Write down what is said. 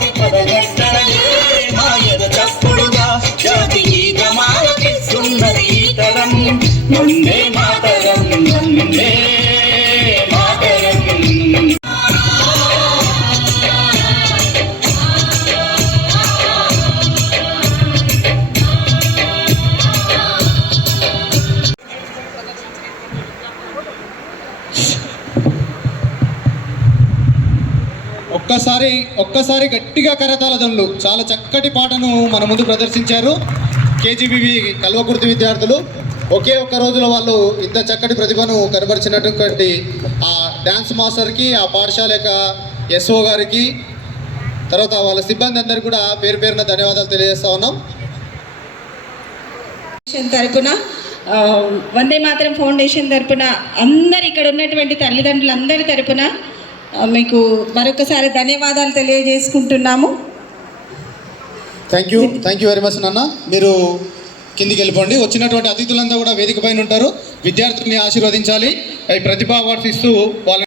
వారి పదగట్టడలే మాయద చప్పుడుగా జాతి గీతమాలకిస్తున్నది ఈ తరం. వందే మాతరం, వందే మాతరం. ఒక్కసారి గట్టిగా కరతాళ ధ్వనులు. చాలా చక్కటి పాటను మన ముందు ప్రదర్శించారు కేజీబీవి కల్వకుర్తి విద్యార్థులు. ఒకే ఒక్క రోజులో వాళ్ళు ఇంత చక్కటి ప్రతిభను కనబరిచినటువంటి ఆ డ్యాన్స్ మాస్టర్కి, ఆ పాఠశాల యొక్క ఎస్ఓ గారికి, తర్వాత వాళ్ళ సిబ్బంది అందరికీ కూడా పేరు పేరున ధన్యవాదాలు తెలియజేస్తా ఉన్నాం. తరపున వందే మాతరం ఫౌండేషన్ తరపున అందరు ఇక్కడ ఉన్నటువంటి తల్లిదండ్రులందరి తరపున మీకు మరొకసారి ధన్యవాదాలు తెలియజేసుకుంటున్నాము. థ్యాంక్ యూ వెరీ మచ్ నాన్న. మీరు కిందికి వెళ్ళిపోండి. వచ్చినటువంటి అతిథులంతా కూడా వేదిక పైన ఉంటారు. విద్యార్థుల్ని ఆశీర్వదించాలి. ప్రతిభా అవార్డ్స్ ఇస్తూ వాళ్ళ